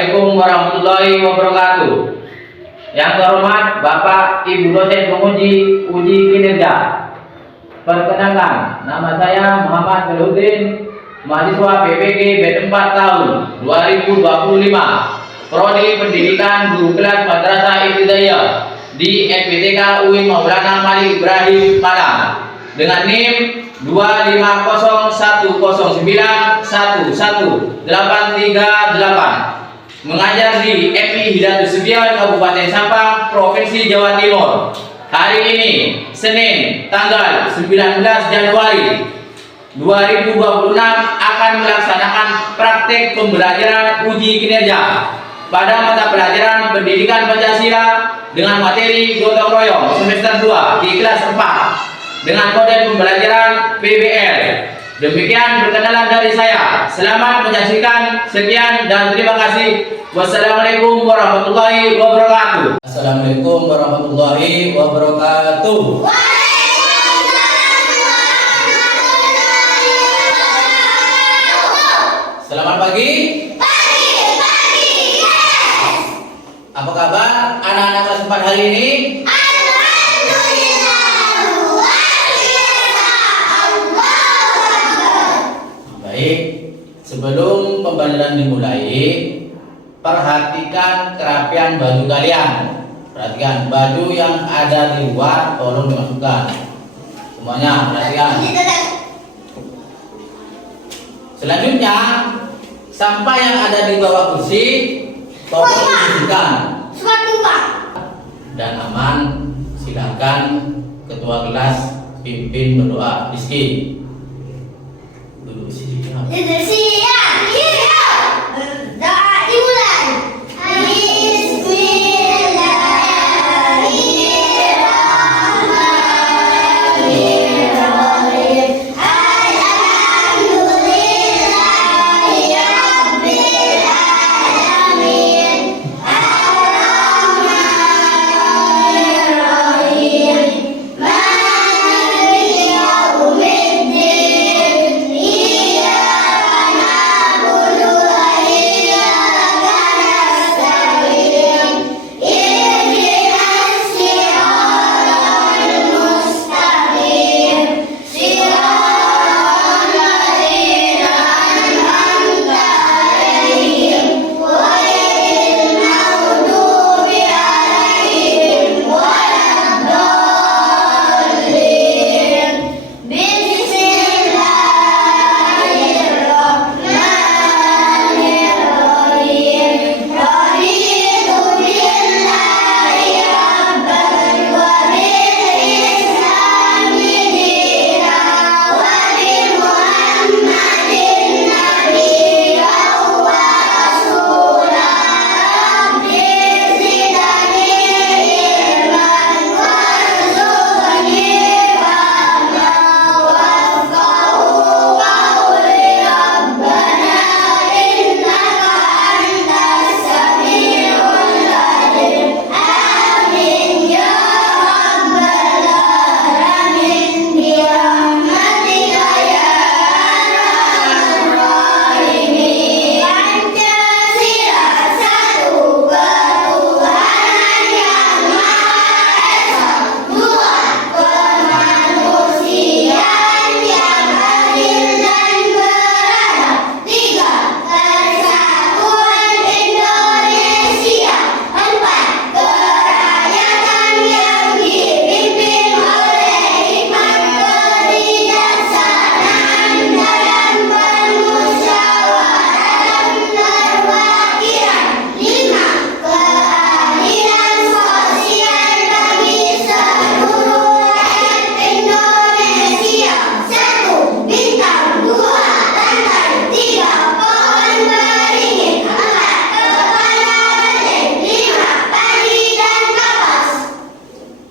Assalamualaikum warahmatullahi wabarakatuh. Yang terhormat Bapak Ibu dosen penguji uji kinerja. Perkenalkan, nama saya Muhammad Beludin, mahasiswa PPG B4 tahun 2025, Prodi Pendidikan Guru Kelas Madrasah Ibtidaiyah di FPTK UIN Maulana Malik Ibrahim Malang dengan NIM 25010911838, mengajar di FI Hidayatus Sudion Kabupaten Sampang, Provinsi Jawa Timur. Hari ini Senin tanggal 19 Januari 2026 akan melaksanakan praktek pembelajaran uji kinerja pada mata pelajaran Pendidikan Pancasila dengan materi gotong royong semester 2 di kelas 4 dengan kode pembelajaran PBL. Demikian perkenalan dari saya. Selamat menyaksikan. Sekian dan terima kasih. Wassalamualaikum warahmatullahi wabarakatuh. Assalamualaikum warahmatullahi wabarakatuh. Selamat pagi. Apa kabar anak-anak kelas 4 hari ini? Baik, sebelum pembelajaran dimulai, perhatikan kerapian baju kalian. Perhatikan baju yang ada di luar, tolong dimasukkan. Semuanya perhatikan. Selanjutnya, sampah yang ada di bawah kursi tolong dibersihkan. Dan aman, silakan ketua kelas pimpin berdoa. Rizky, duduk di sini.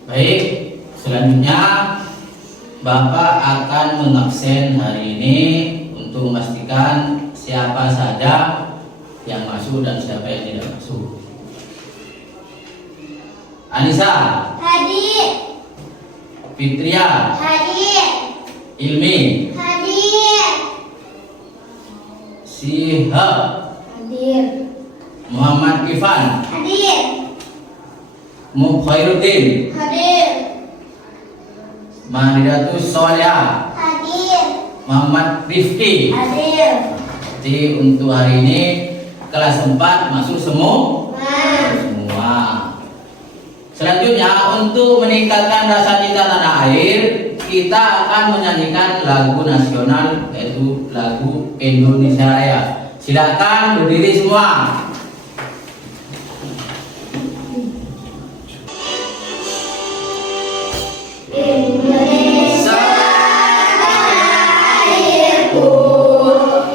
Baik, selanjutnya Bapak akan mengabsen hari ini untuk memastikan siapa saja yang masuk dan siapa yang tidak masuk. Anissa, Hadir. Fitria, Hadir. Ilmi, Hadir. Sihab, Hadir. Muhammad Ifan, Hadir. Mukhairuddin, Hadir. Maridatus Solihah, Hadir. Muhammad Rifki. Hadir. Jadi untuk hari ini kelas 4 masuk semua. Selanjutnya untuk meningkatkan rasa cinta tanah air, kita akan menyanyikan lagu nasional yaitu lagu Indonesia Raya. Silakan berdiri semua. Indonesia airku,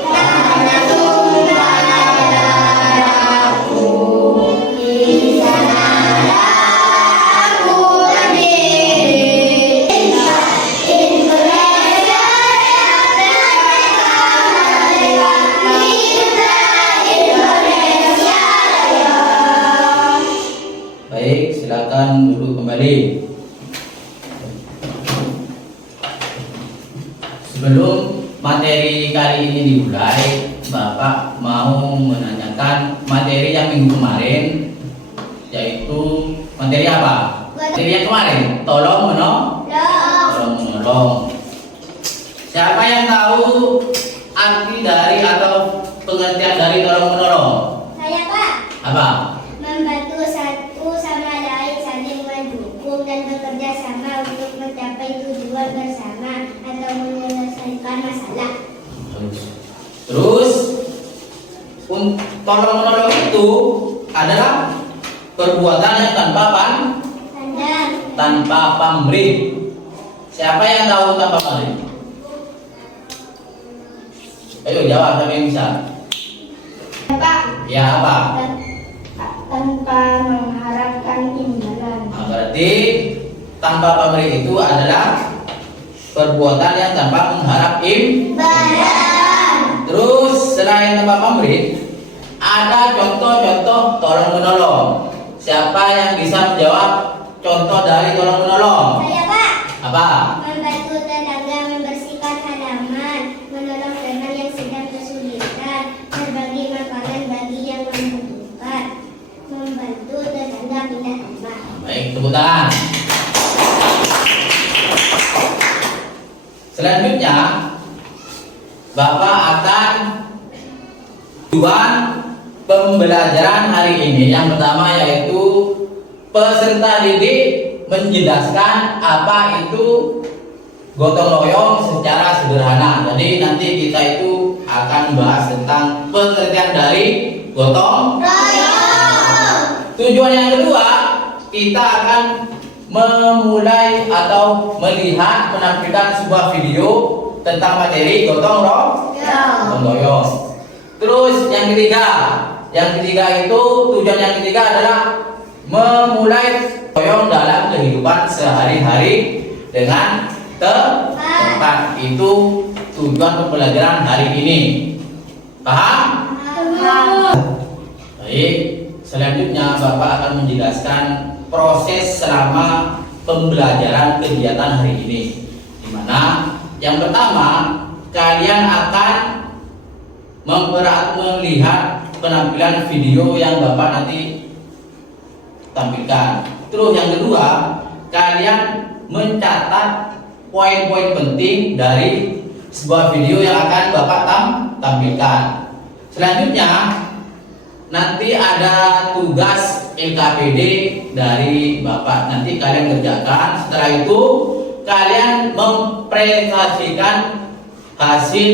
tanah tumpah darahku, di sanalah aku berdiri. Indonesia yang merdeka merdeka, kita Indonesia Raya. Baik, silakan duduk kembali. Sebelum materi kali ini dimulai, Bapak mau menanyakan materi yang minggu kemarin, yaitu materi apa? Materi yang kemarin, tolong menolong. Siapa yang tahu arti dari atau pengertian dari tolong menolong? Saya Pak, Apa? membantu satu sama lain saling mendukung dan bekerja sama untuk mencapai tujuan bersama atau menyelesaikan masalah. Terus, tolong menolong itu adalah perbuatan yang tanpa pamrih. Siapa yang tahu tanpa pamrih? Ayo jawab, siapa yang bisa? Pak, Ya apa? tanpa mengharapkan imbalan. Nah, berarti tanpa pamrih itu adalah perbuatan yang tanpa mengharap Imbalan. Terus selain tanpa pamrih, ada contoh-contoh tolong menolong. Siapa yang bisa menjawab contoh dari tolong menolong? Saya Pak, Apa? membantu tetangga membersihkan halaman, menolong teman yang sedang kesulitan, berbagi makanan bagi yang membutuhkan, membantu tetangga pindah rumah. Baik, tepuk tangan. Selanjutnya, Bapak akan tujuan pembelajaran hari ini. Yang pertama yaitu peserta didik menjelaskan apa itu gotong royong secara sederhana. Jadi nanti kita itu akan bahas tentang pengertian dari gotong Royong. Tujuan yang kedua, kita akan memulai atau melihat penampilan sebuah video tentang materi gotong royong. Terus yang ketiga itu tujuan yang ketiga adalah memulai royong dalam kehidupan sehari-hari dengan tepat. Itu tujuan pembelajaran hari ini. Paham? Baik, selanjutnya Bapak akan menjelaskan proses selama pembelajaran kegiatan hari ini. Di mana yang pertama, kalian akan melihat penampilan video yang Bapak nanti tampilkan. Terus yang kedua, kalian mencatat poin-poin penting dari sebuah video yang akan Bapak tampilkan. Selanjutnya, nanti ada tugas LKPD dari Bapak. Nanti kalian kerjakan. Setelah itu kalian mempresentasikan hasil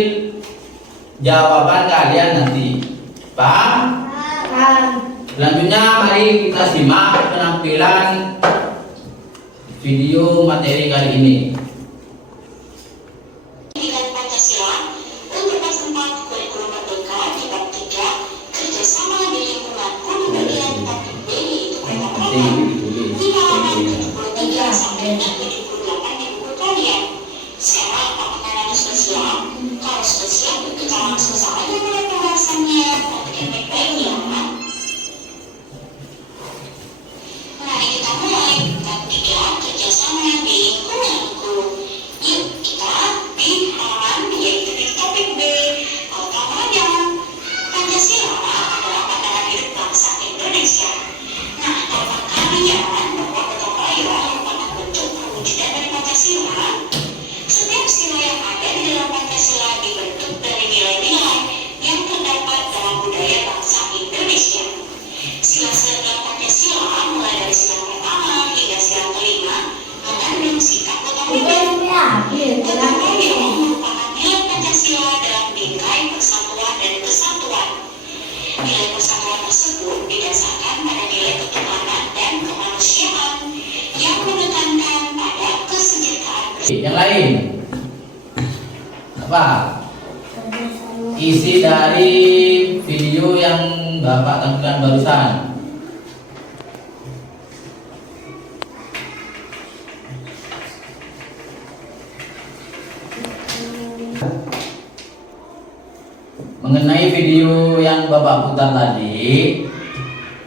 jawaban kalian nanti. Paham? Selanjutnya mari kita simak penampilan video materi kali ini. Pendidikan Pancasila untuk kelas 4 kurikulum merdeka di bab 3 kerjasama di lingkungan pembelajaran topik B yaitu kota-kota di halaman 73 sampai 78 di buku kalian. Sekarang penanganan spesial. Kalau spesial kita langsung saja mulai pembahasannya. Perhatikan baik-baik ya. Mari kita mulai bab 3 kerjasama di lingkunganku. Yuk kita di halaman yaitu di topik B. Kota Padang. Pancasila adalah pandangan hidup bangsa tersebut didasarkan pada nilai ketuhanan dan kemanusiaan yang menekankan pada kesejahteraan bersama. Yang lain apa? Isi dari video yang Bapak tampilkan barusan. Mengenai video yang Bapak putar tadi,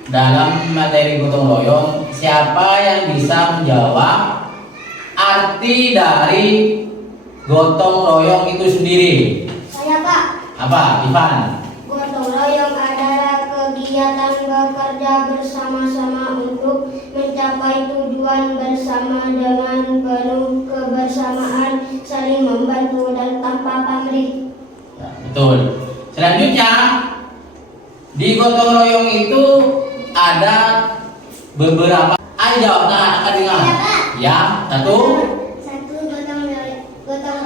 dalam materi gotong royong, siapa yang bisa menjawab arti dari gotong royong itu sendiri? Saya, Pak. Apa, Ivan? Gotong royong adalah kegiatan bekerja bersama-sama untuk mencapai tujuan bersama dengan penuh kebersamaan, saling membantu dan tanpa pamrih. Ya, betul. Selanjutnya, di gotong royong itu ada beberapa. Ayo jawab, akan dengar. Ya, Pak. Ya, satu. Satu, gotong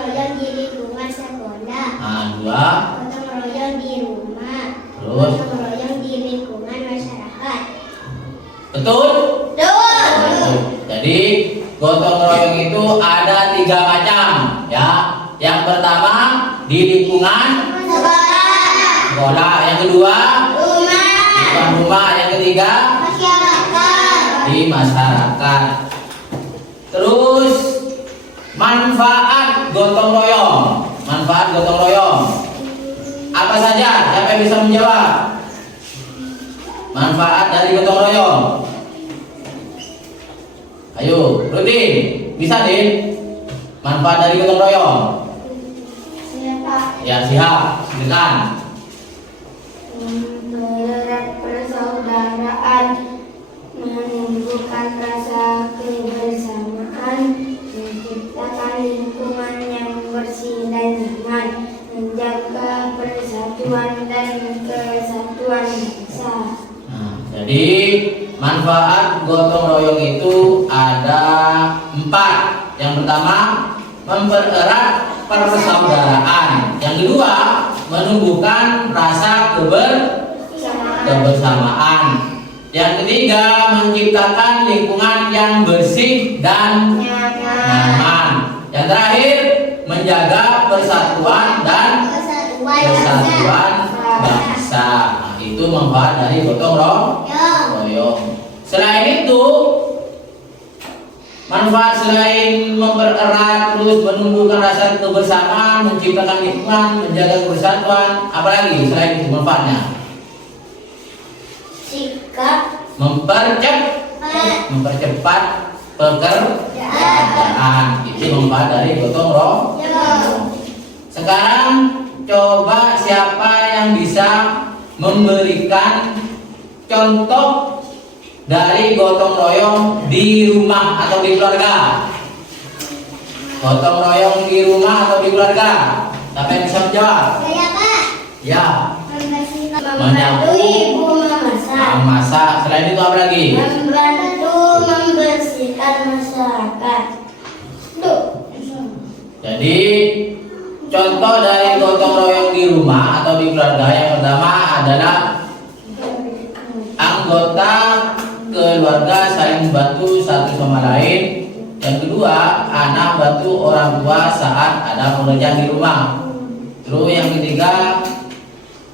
royong di lingkungan sekolah. Nah, dua. Gotong royong di rumah. Terus. Gotong royong di lingkungan masyarakat. Betul? Betul. Jadi gotong royong itu ada 3 macam, ya. Yang pertama di lingkungan sekolah, yang kedua lingkungan rumah, yang ketiga di masyarakat. Terus manfaat gotong royong. Manfaat gotong royong apa saja? Siapa yang bisa menjawab? Manfaat dari gotong royong. Ayo, Rudin, bisa Din? Manfaat dari gotong royong. Ya, siap, silakan. Mempererat persaudaraan, menumbuhkan rasa kebersamaan, menciptakan lingkungan yang bersih dan nyaman, menjaga persatuan dan kesatuan bangsa. Nah, jadi manfaat gotong royong itu ada 4. Yang pertama, mempererat persaudaraan. Yang kedua, menumbuhkan rasa kebersamaan. Yang ketiga, menciptakan lingkungan yang bersih dan nyaman. Yang terakhir, menjaga persatuan dan kesatuan bangsa. Nah, itu manfaat dari gotong royong. Selain itu, manfaat selain mempererat, terus menumbuhkan rasa kebersamaan, menciptakan lingkungan, menjaga persatuan, apalagi selain itu manfaatnya? Sikap mempercepat pekerjaan. Itu manfaat dari gotong royong. Sekarang coba siapa yang bisa memberikan contoh dari gotong royong di rumah atau di keluarga? Gotong royong di rumah atau di keluarga? Siapa yang bisa menjawab? Saya, Pak. Ya. Membantu ibu Memasak. Selain itu apa lagi? Membantu membersihkan masyarakat. Jadi contoh dari gotong royong di rumah atau di keluarga, yang pertama adalah anggota keluarga saling membantu satu sama lain. Yang kedua, anak bantu orang tua saat ada pekerjaan di rumah. Terus yang ketiga,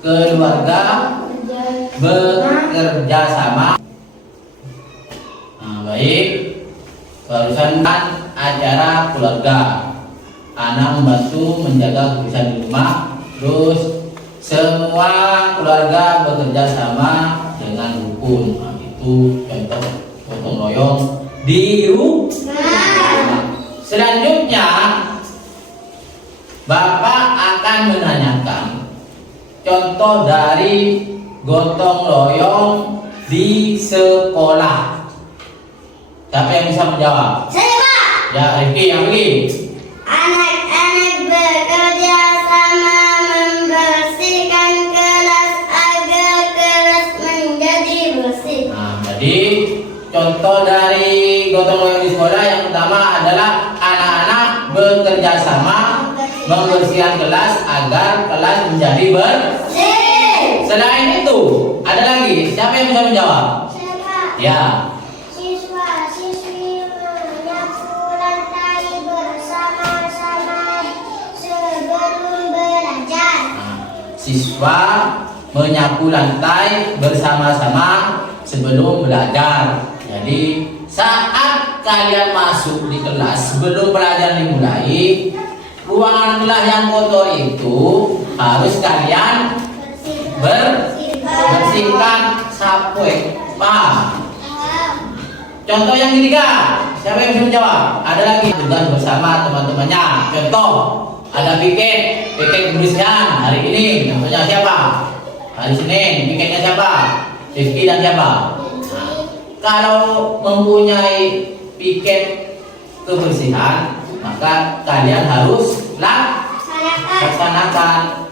keluarga bekerja sama. Nah, baik, barusan kan acara keluarga, anak membantu menjaga kebersihan di rumah. Terus semua keluarga bekerja sama dengan rukun. Nah, itu contoh gotong royong di rumah. Selanjutnya, Bapak akan menanyakan contoh dari gotong royong di sekolah. Siapa yang bisa menjawab? Saya, Pak. Ya, Rifki, yang ini. Anak-anak bekerja sama membersihkan kelas agar kelas menjadi bersih. Nah, jadi contoh dari gotong royong di sekolah yang pertama adalah anak-anak bekerja sama membersihkan kelas agar kelas menjadi bersih. Selain itu, Ada lagi, siapa yang bisa menjawab? Saya Pak. Ya. Siswa siswi menyapu lantai bersama-sama sebelum belajar. Siswa menyapu lantai bersama-sama sebelum belajar. Jadi saat kalian masuk di kelas sebelum pelajaran dimulai, ruangan kelas yang kotor itu harus kalian bersihkan, sapu. Paham? Contoh yang ketiga, siapa yang bisa menjawab? Ada lagi tugas bersama teman-temannya. Contoh, ada piket kebersihan hari ini. Contohnya siapa? Hari Senin, piketnya siapa? Rizky dan siapa? Nah, kalau mempunyai piket kebersihan, maka kalian harus laksanakan.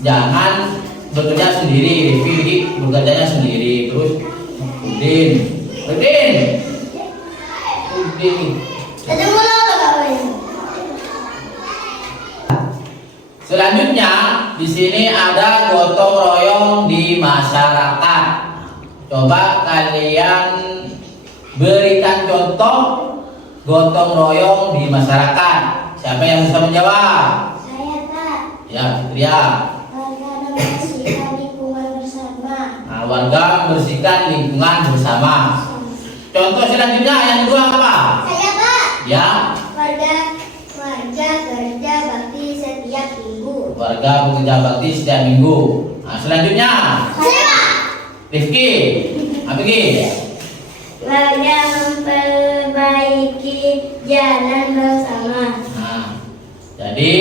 Jangan bekerja sendiri. Rizky bekerjanya sendiri. Terus Udin. Selanjutnya di sini ada gotong royong di masyarakat. Coba kalian berikan contoh gotong royong di masyarakat. Siapa yang bisa menjawab? Saya Pak. Ya, Fitria. Warga membersihkan lingkungan bersama. Nah, warga membersihkan lingkungan bersama. Contoh selanjutnya yang kedua apa? Saya Pak. Ya. Warga kerja bakti setiap minggu. Warga bekerja bakti setiap minggu. Nah, selanjutnya Saya Pak. Rifki. Apa lagi? Warga memperbaiki jalan bersama. Nah, jadi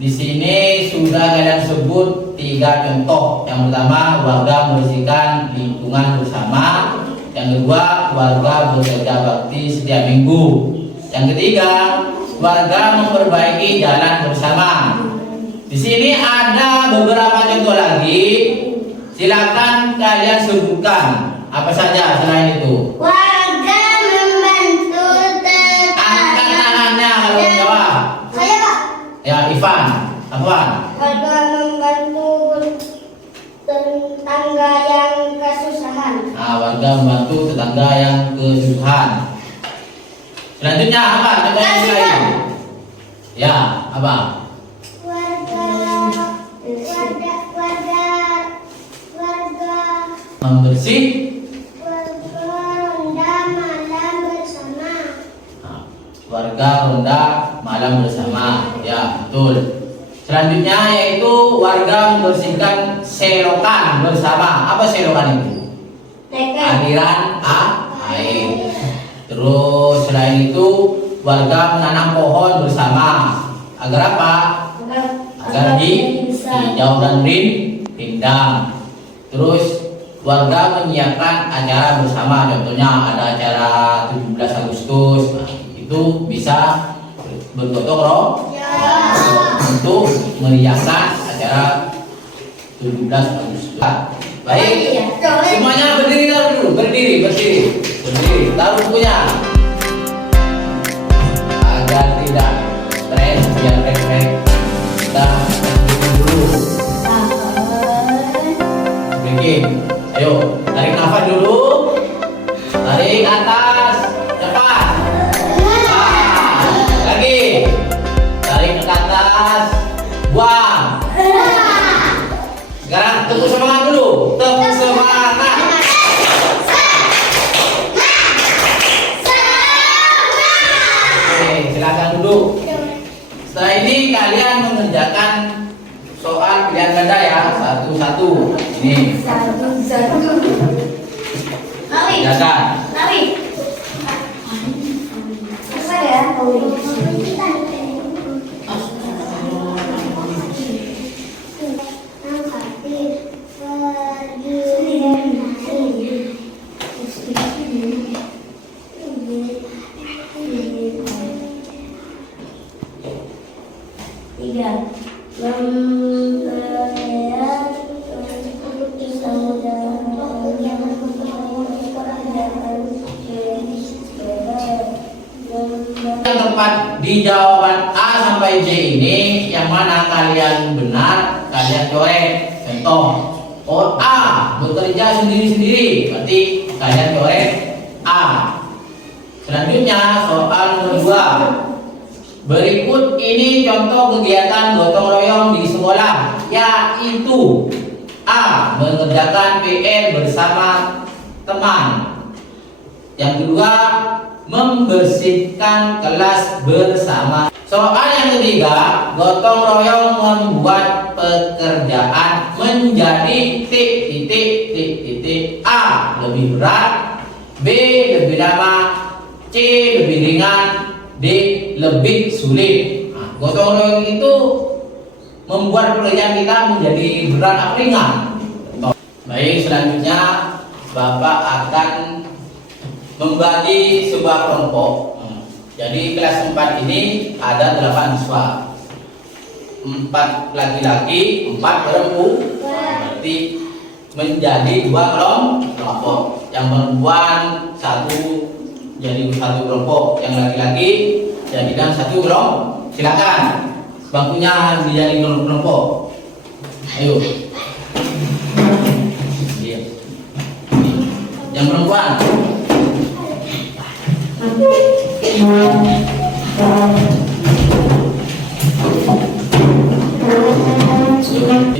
di sini sudah kalian sebut 3 contoh. Yang pertama, warga membersihkan lingkungan bersama. Yang kedua, warga bekerja bakti setiap minggu. Yang ketiga, warga memperbaiki jalan bersama. Di sini ada beberapa contoh lagi. Silakan kalian sebutkan apa saja selain itu. Warga membantu Angkat tetangga. tangannya kalau menjawab. Saya Pak. Ya, Ivan. Apaan? Warga membantu tetangga yang kesusahan. Nah, warga membantu tetangga yang kesusahan. Selanjutnya apa? Contoh yang lain. Ya, apa? Warga Membersih. ronda malam bersama. Nah, warga ronda malam bersama. Ya, betul. Selanjutnya yaitu warga membersihkan selokan bersama. Apa selokan itu? Aliran air. Terus selain itu warga menanam pohon bersama. Agar apa? Agar hijau dan rindang. Terus warga menyiapkan acara bersama. Contohnya ada acara 17 Agustus. Nah, itu bisa bergotong royong untuk meriahkan acara 17 Agustus. Baik, semuanya berdiri dulu, berdiri. Taruh bukunya agar tidak stres, biar refleks. Kita bikin dulu. Bikin, ayo tarik nafas dulu, tarik atas, cepat. Lagi, tarik ke atas, buang. Sekarang tepuk semangat dulu, tepuk semangat. Oke, silakan duduk. Setelah ini kalian mengerjakan soal pilihan ganda ya, satu-satu. Ini kerjakan. Yang tepat di jawaban A sampai J ini yang mana kalian benar, kalian coret. Contoh, Oh, A bekerja sendiri-sendiri, berarti kalian coret A. Selanjutnya soal nomor 2. Berikut ini contoh kegiatan gotong royong di sekolah, yaitu A. Mengerjakan PR bersama teman. Yang kedua, membersihkan kelas bersama. Soal yang ketiga, gotong royong membuat pekerjaan menjadi titik. A. Lebih berat, B. Lebih lama, C. Lebih ringan, D. Lebih sulit. Nah, gotong royong itu membuat pekerjaan kita menjadi berat atau ringan. Baik, selanjutnya Bapak akan membagi sebuah kelompok. Jadi kelas 4 ini ada 8 siswa, 4 laki-laki, 4 perempuan, berarti menjadi 2 kelompok. Yang perempuan 1 jadi 1 kelompok, yang laki-laki jadikan 1 kelompok. Silakan bangkunya dijadi kelompok. Ayo. Yang perempuan.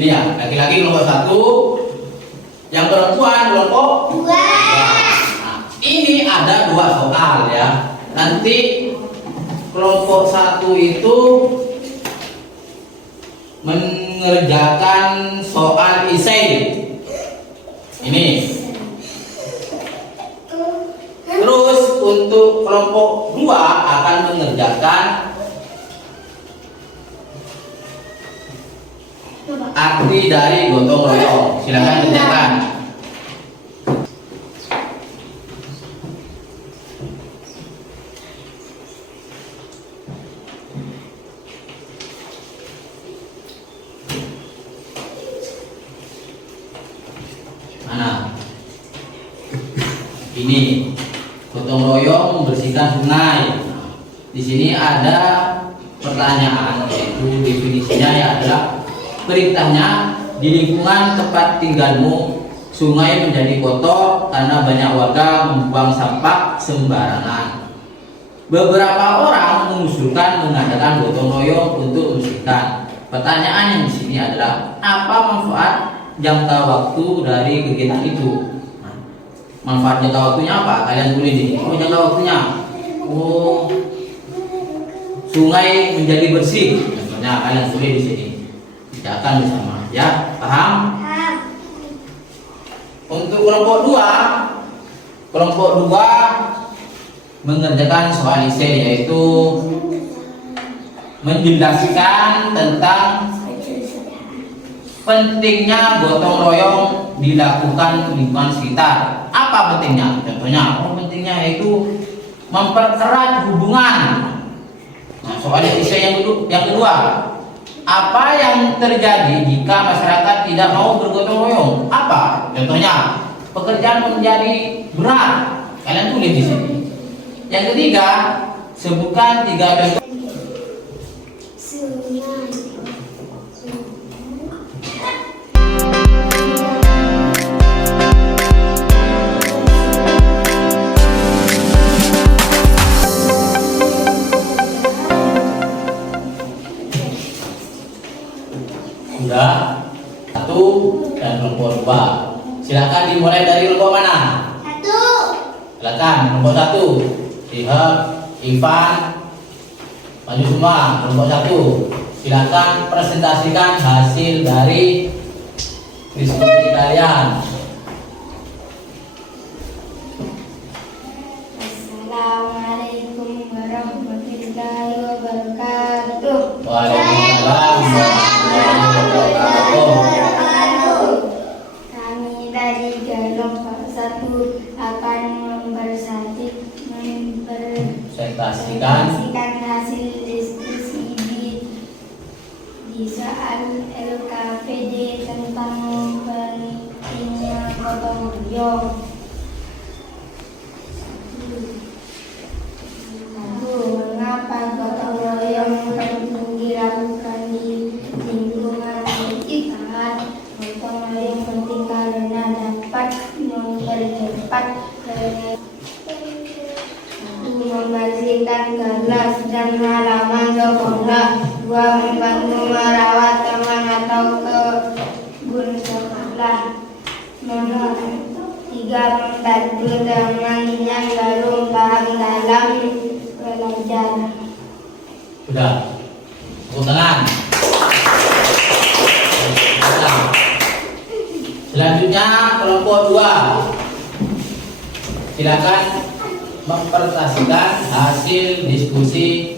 Ini ya, laki-laki kelompok 1, yang perempuan kelompok 2. Nah, ini ada 2 soal ya. Nanti kelompok 1 itu mengerjakan soal esai. Ini. Terus untuk kelompok 2 akan mengerjakan arti dari gotong royong. Silakan kerjakan. Mana? Ini gotong royong membersihkan sungai. Di sini ada pertanyaan, yaitu definisinya ya adalah perintahnya di lingkungan tempat tinggalmu sungai menjadi kotor karena banyak warga membuang sampah sembarangan. Beberapa orang mengusulkan mengadakan gotong royong untuk membersihkan. Pertanyaan yang di sini adalah apa manfaat jangka waktu dari kegiatan itu? Manfaat jangka waktunya apa? Kalian tulis di sini. Oh, jangka waktunya. Oh, sungai menjadi bersih. Contohnya kalian tulis di sini. Tidak akan bersama. Ya, paham? Untuk kelompok 2 mengerjakan soal esai, yaitu menjelaskan tentang pentingnya gotong royong dilakukan lingkungan sekitar. Apa pentingnya? Contohnya, pentingnya yaitu mempererat hubungan. Nah, soal esai yang kedua, apa yang terjadi jika masyarakat tidak mau bergotong royong? Apa? Contohnya, pekerjaan menjadi berat. Kalian tulis di sini. Yang ketiga, sebutkan 3 contoh. Sudah 1 dan kelompok 2. Silakan dimulai dari kelompok mana? 1. Silakan kelompok 1. Lihat Ivan, maju semua. Kelompok 1. Silakan presentasikan hasil dari diskusi kalian. Assalamualaikum warahmatullahi wabarakatuh. Waalaikumsalam warahmatullahi wabarakatuh. Kami dari kelompok 1 akan mempresentasikan hasil diskusi di soal LKPD tentang pentingnya gotong royong. Mengapa gotong royong penting dilakukan di lingkungan sekitar? Gotong royong penting 4 membersihkan kelas dan halaman sekolah. 2 membantu merawat taman atau kebun sekolah. 3 membantu teman yang belum paham dalam belajar. Sudah. Tepuk tangan. Selanjutnya kelompok 2. Silakan mempresentasikan hasil diskusi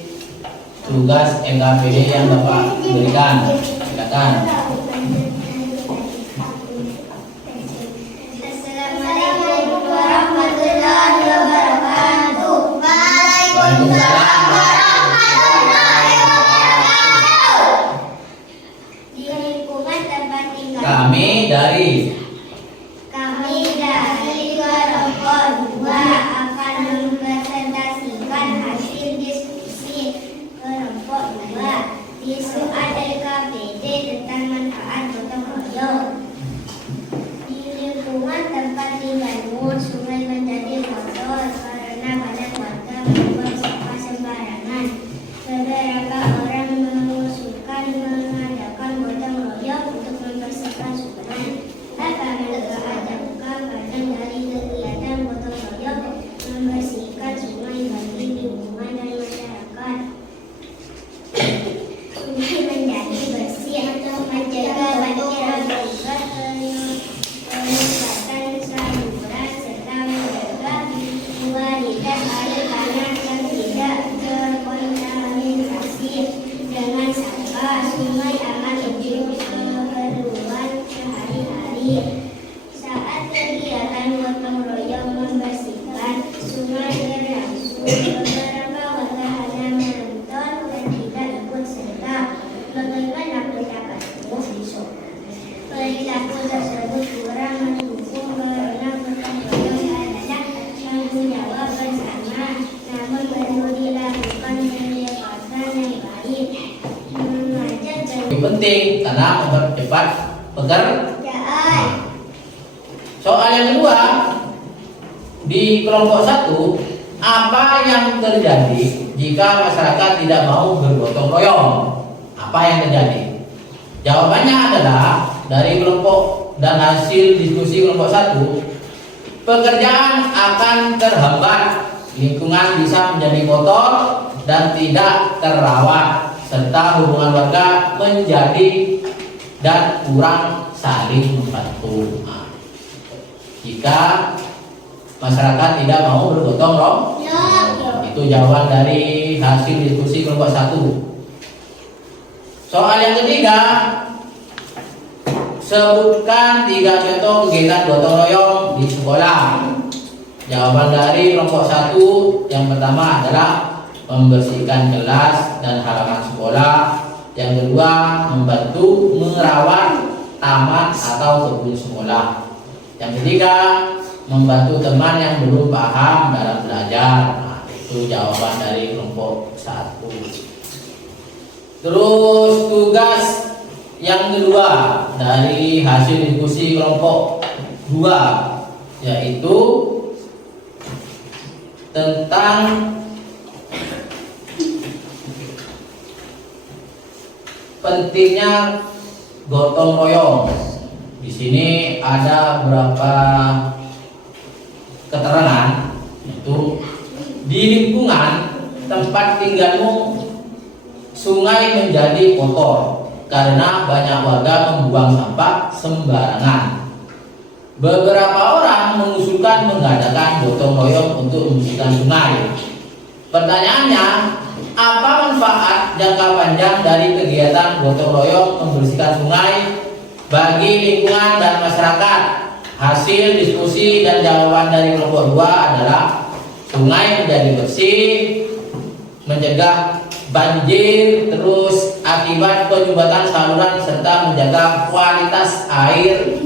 tugas NKPD yang Bapak berikan. Silakan. Assalamualaikum warahmatullahi wabarakatuh. Waalaikumsalam warahmatullahi wabarakatuh. Di lingkungan tempat tinggal Kami dari kelompok 2 akan mempresentasikan hasil diskusi kelompok 2 di soal LKPD tentang manfaat gotong royong. Di lingkungan tempat tinggalmu, sungai menjadi kotor karena banyak warga membuang sampah sembarangan. Beberapa orang mengusulkan mengadakan gotong royong untuk membersihkan sungai. Apa manfaat dari kegiatan gotong royong membersihkan sungai bagi lingkungan dan masyarakat? Sungai menjadi bersih atau menjaga banjir akibat peningkatan saluran serta menjaga kualitas air tanah yang tidak terkontaminasi dengan sampah. Sungai aman untuk keperluan sehari-hari. Saat kegiatan gotong royong membersihkan sungai berlangsung, beberapa warga hanya menonton dan tidak ikut serta. Bagaimana pendapatmu? Perilaku tersebut kurang mendukung karena gotong royong adalah tanggung jawab bersama, namun perlu dilakukan pendekatan yang baik, mengajak lebih penting karena mempercepat pekerjaan. Soal yang kedua, di kelompok 1, apa yang terjadi jika masyarakat tidak mau bergotong royong? Apa yang terjadi? Jawabannya adalah dari kelompok dan hasil diskusi kelompok 1, pekerjaan akan terhambat, lingkungan bisa menjadi kotor dan tidak terawat, serta hubungan warga menjadi dan kurang saling membantu. Jika masyarakat tidak mau bergotong royong, itu jawaban dari hasil diskusi kelompok 1. Soal yang ketiga, sebutkan 3 contoh kegiatan gotong royong di sekolah. Jawaban dari kelompok 1 yang pertama adalah membersihkan kelas dan halaman sekolah. Yang kedua, membantu merawat taman atau kebun sekolah. Yang ketiga, membantu teman yang belum paham dalam belajar. Itu jawaban dari kelompok 1. Terus tugas yang kedua dari hasil diskusi kelompok 2, yaitu tentang pentingnya gotong royong. Di sini ada beberapa keterangan, yaitu di lingkungan tempat tinggalmu sungai menjadi kotor karena banyak warga membuang sampah sembarangan. Beberapa orang mengusulkan mengadakan gotong royong untuk membersihkan sungai. Pertanyaannya, apa manfaat jangka panjang dari kegiatan gotong royong membersihkan sungai bagi lingkungan dan masyarakat? Hasil diskusi dan jawaban dari kelompok 2 adalah sungai menjadi bersih, mencegah banjir, terus akibat penyumbatan saluran, serta menjaga kualitas air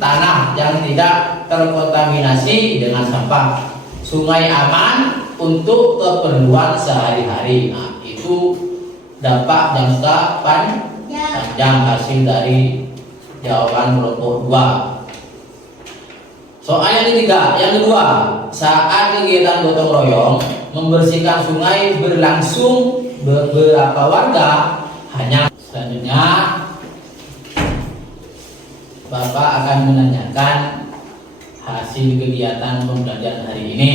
tanah yang tidak terkontaminasi dengan sampah. Sungai aman untuk keperluan sehari-hari. Nah, itu dampak jangka panjang hasil dari jawaban kelompok 2. Soal yang ketiga, yang kedua, saat kegiatan gotong royong membersihkan sungai berlangsung beberapa warga hanya. Selanjutnya Bapak akan menanyakan hasil kegiatan pembelajaran hari ini.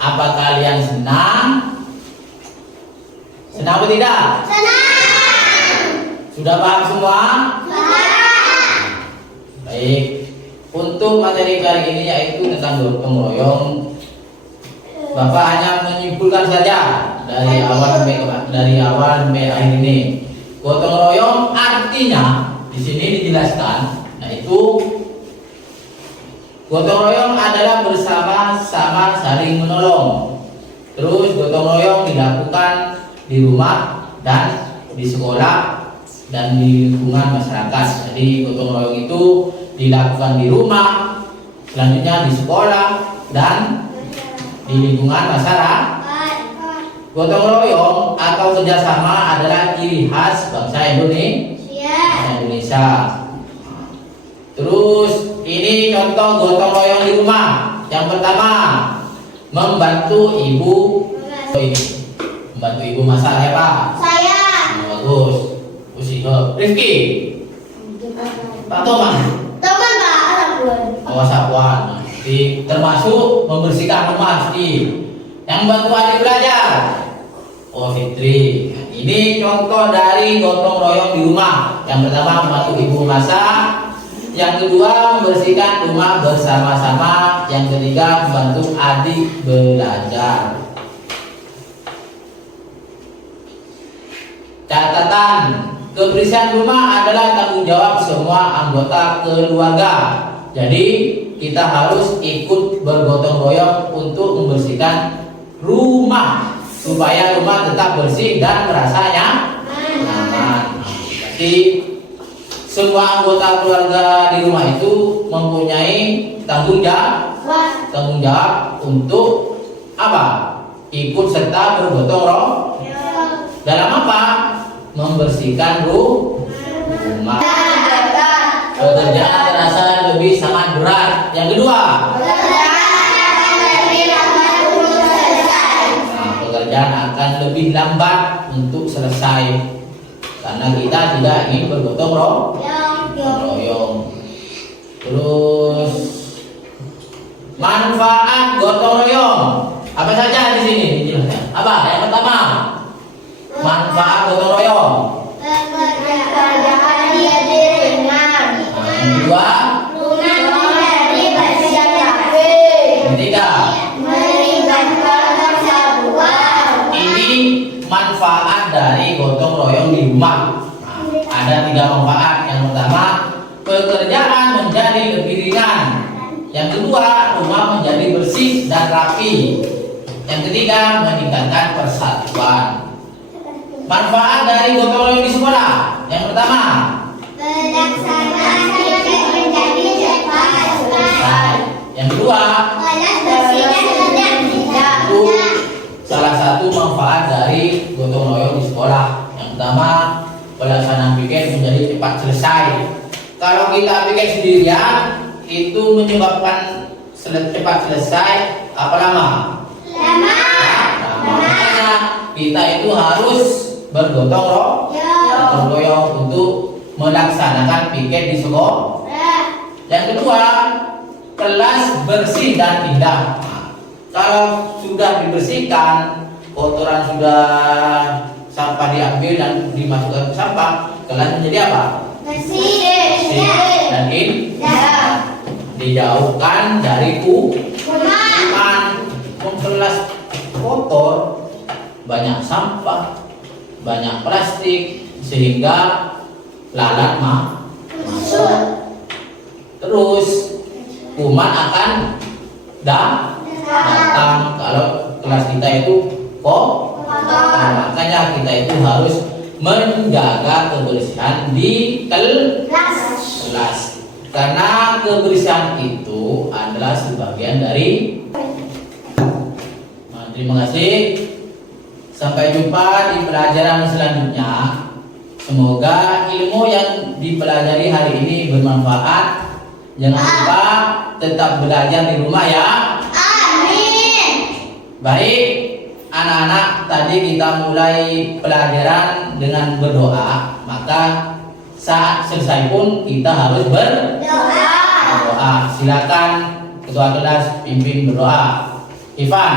Apa kalian senang? Senang atau tidak? Senang. Sudah paham semua? Baik. Untuk materi kali ini yaitu tentang gotong royong, Bapak hanya menyimpulkan saja dari awal sampai akhir ini. Gotong royong artinya di sini dijelaskan, yaitu gotong royong adalah bersama-sama saling menolong. Terus gotong royong dilakukan di rumah dan di sekolah dan di lingkungan masyarakat. Jadi gotong royong itu dilakukan di rumah, selanjutnya di sekolah dan di lingkungan masyarakat. Gotong royong atau kerjasama adalah ciri khas bangsa Indonesia. Terus ini contoh gotong royong di rumah. Yang pertama, membantu ibu. Membantu ibu masak ya Pak? Saya. Bagus. Usiha. Rifki. Pak Toman. Teman Pak, Sapuan. Sapuan. Termasuk membersihkan rumah. Yang bantu adik belajar. Fitri. Ini contoh dari gotong royong di rumah. Yang pertama membantu ibu masak. Yang kedua membersihkan rumah bersama-sama. Yang ketiga membantu adik belajar. Catatan, kebersihan rumah adalah tanggung jawab semua anggota keluarga. Jadi kita harus ikut bergotong royong untuk membersihkan rumah supaya rumah tetap bersih dan merasanya aman. Jadi semua anggota keluarga di rumah itu mempunyai tanggung jawab untuk apa? Ikut serta bergotong royong dalam apa? Membersihkan rumah. Pekerjaan terasa lebih sangat berat. Yang kedua, pekerjaan akan lebih lambat untuk selesai karena kita tidak ingin bergotong royong. Terus manfaat gotong royong apa saja di sini? Apa? Yang pertama, manfaat gotong royong. Pekerjaan jadi ringan. Yang kedua, Rumah menjadi bersih dan rapi. yang ketiga, Melibatkan persatuan. ini manfaat dari gotong royong di rumah. Ada 3 manfaat. Yang pertama, pekerjaan menjadi lebih ringan. Yang kedua, rumah menjadi bersih dan rapi. Yang ketiga, meningkatkan persatuan. Manfaat dari gotong royong di sekolah. Yang pertama, Pelaksanaan tiket menjadi cepat selesai. yang kedua, Kelas bersih dan tenang. itu salah satu manfaat dari gotong royong di sekolah. Yang pertama, pelaksanaan piket menjadi cepat selesai. Kalau kita piket sendirian, itu menyebabkan cepat selesai apa lama? Lama. Makanya kita itu harus bergotong royong untuk melaksanakan piket di sekolah. Yang kedua, kelas bersih dan indah. Kalau sudah dibersihkan, kotoran sudah sampah diambil dan dimasukkan ke sampah, kelas menjadi apa? Bersih. Dan indah. Dijauhkan dari kuman. Kelas kotor, banyak sampah, banyak plastik, sehingga lalat masuk. Terus kuman akan datang kalau kelas kita itu makanya kita itu harus menjaga kebersihan di kelas karena kebersihan itu adalah sebagian dari. Terima kasih. Sampai jumpa di pelajaran selanjutnya. Semoga ilmu yang dipelajari hari ini bermanfaat. Jangan lupa tetap belajar di rumah ya. Amin. Baik, anak-anak, tadi kita mulai pelajaran dengan berdoa. Maka saat selesai pun kita harus berdoa. Silakan ketua kelas pimpin berdoa. Ivan,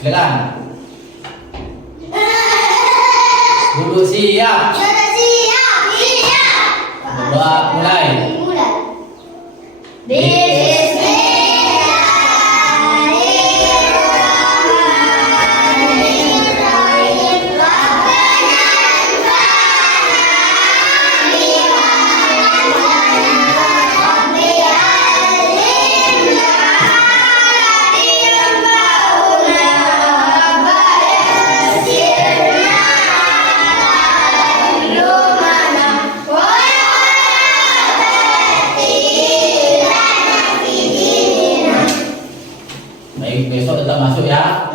silakan. Dulu siap. Sudah siap. Berdoa mulai. Baik, besok tetap masuk ya.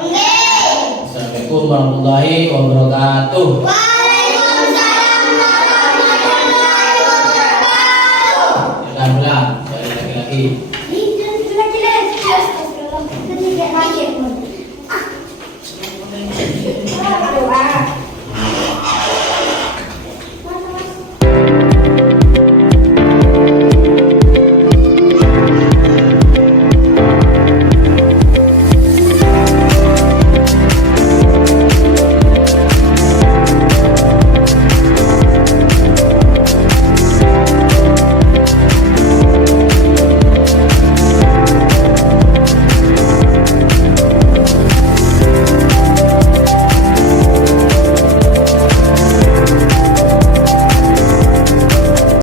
Assalamualaikum warahmatullahi wabarakatuh. Waalaikumsalam warahmatullahi wabarakatuh. Silakan pulang, dari laki-laki.